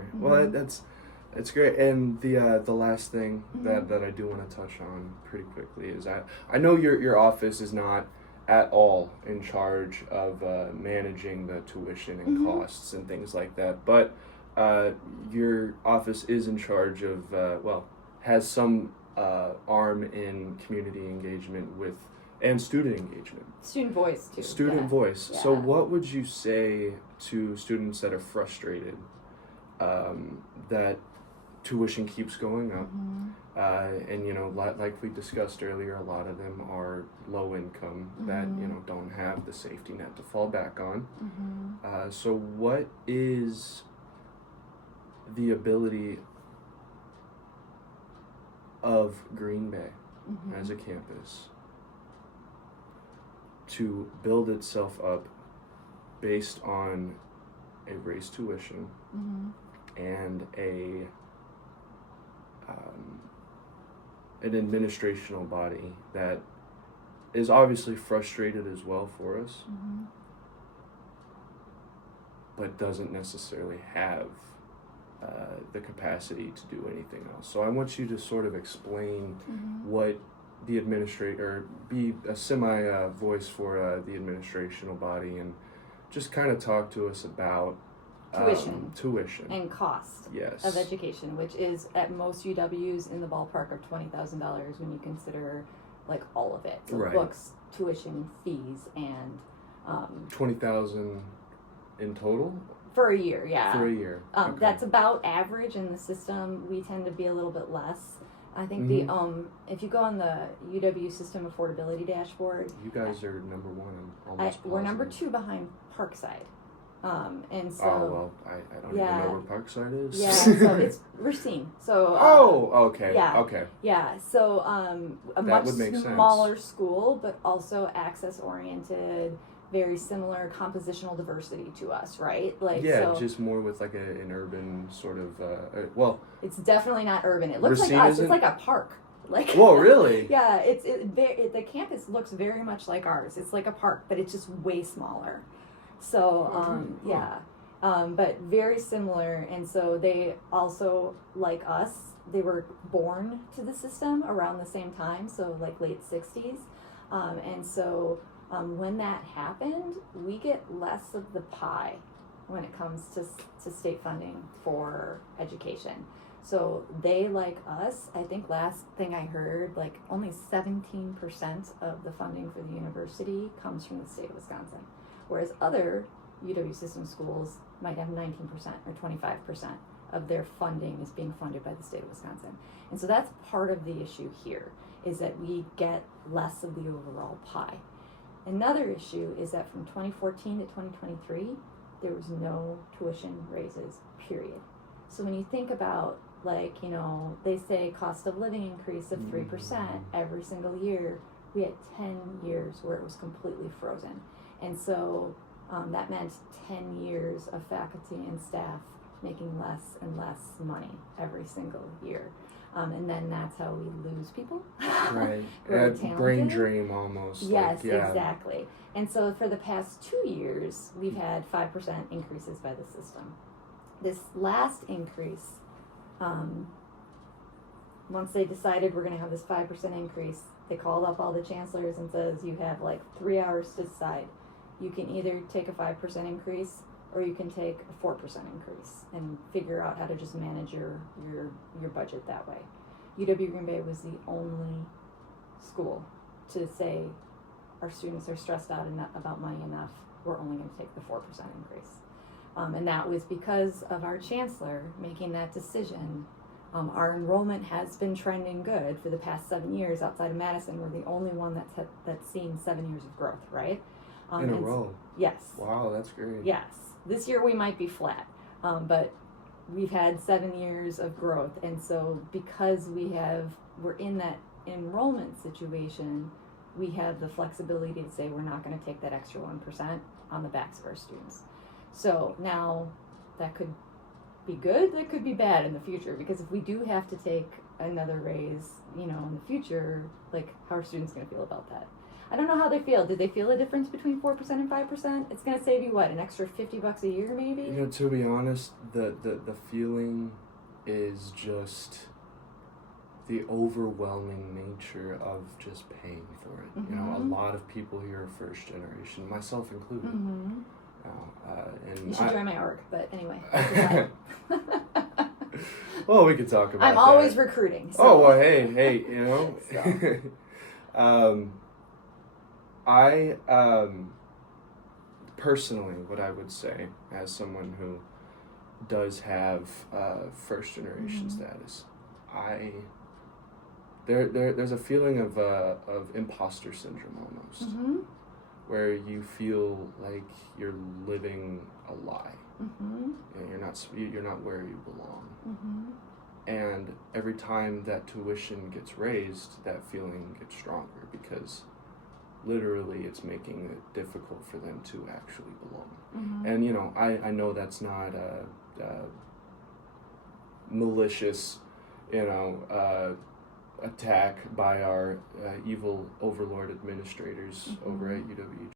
there. Well, that's great. And the last thing that I do want to touch on pretty quickly is I know your office is not at all in charge of managing the tuition and costs and things like that, but your office is in charge of has some arm in community engagement with and student engagement. Student voice too. Student voice. Yeah. So what would you say to students that are frustrated that tuition keeps going up? And like we discussed earlier, a lot of them are low income that don't have the safety net to fall back on. So what is the ability of Green Bay as a campus to build itself up based on a raised tuition and an administrational body that is obviously frustrated as well for us, but doesn't necessarily have the capacity to do anything else. So I want you to sort of explain what the administrator, be a voice for the administrational body, and just kind of talk to us about tuition and cost yes. of education, which is at most UWs in the ballpark of $20,000 when you consider like all of it, so right. books, tuition, fees, and 20,000 in total for a year. Yeah, for a year. Okay. That's about average in the system. We tend to be a little bit less. I think the if you go on the UW system affordability dashboard, you guys are number one. Almost we're number 2 behind Parkside. And so I don't even know where Parkside is. Yeah, so it's Racine. So okay. Yeah. Okay. Yeah. So a much smaller school, but also access oriented, very similar compositional diversity to us, right? Like just more with like an urban sort of it's definitely not urban. It looks Racine like us. It's like a park. Like whoa, really? Yeah, the campus looks very much like ours. It's like a park, but it's just way smaller. So but very similar, and so they also, like us, they were born to the system around the same time, so like late 60s, and so when that happened, we get less of the pie when it comes to state funding for education. So they, like us, I think last thing I heard, like only 17% of the funding for the university comes from the state of Wisconsin. Whereas other UW system schools might have 19% or 25% of their funding is being funded by the state of Wisconsin. And so that's part of the issue here, is that we get less of the overall pie. Another issue is that from 2014 to 2023, there was no tuition raises, period. So when you think about, like, they say cost of living increase of 3% every single year, we had 10 years where it was completely frozen. And so that meant 10 years of faculty and staff making less and less money every single year. And then that's how we lose people. Right. Brain drain almost. Yes, exactly. And so for the past 2 years, we've had 5% increases by the system. This last increase, once they decided we're going to have this 5% increase, they called up all the chancellors and says, you have like 3 hours to decide. You can either take a 5% increase or you can take a 4% increase and figure out how to just manage your budget that way. UW Green Bay was the only school to say our students are stressed out about money enough, we're only going to take the 4% increase. And that was because of our chancellor making that decision. Our enrollment has been trending good for the past 7 years. Outside of Madison, we're the only one that's seen 7 years of growth, right? In a row. Yes. Wow, that's great. Yes. This year we might be flat, but we've had 7 years of growth, and so because we're in that enrollment situation, we have the flexibility to say we're not going to take that extra 1% on the backs of our students. So now that could be good, that could be bad in the future, because if we do have to take another raise, in the future, like, how are students going to feel about that? I don't know how they feel. Did they feel a difference between 4% and 5%? It's going to save you what, an extra $50 a year, maybe? You know, to be honest, the feeling is just the overwhelming nature of just paying for it. You know, a lot of people here are first generation, myself included. And You should join my org, but anyway. Well, we could talk about I'm that. always recruiting. So. Oh, well, hey, you know. I personally, what I would say, as someone who does have first generation status, there's a feeling of imposter syndrome almost, where you feel like you're living a lie. You know, you're not where you belong. And every time that tuition gets raised, that feeling gets stronger, because literally it's making it difficult for them to actually belong. And you know, I know that's not a malicious, you know, attack by our evil overlord administrators over at UWG.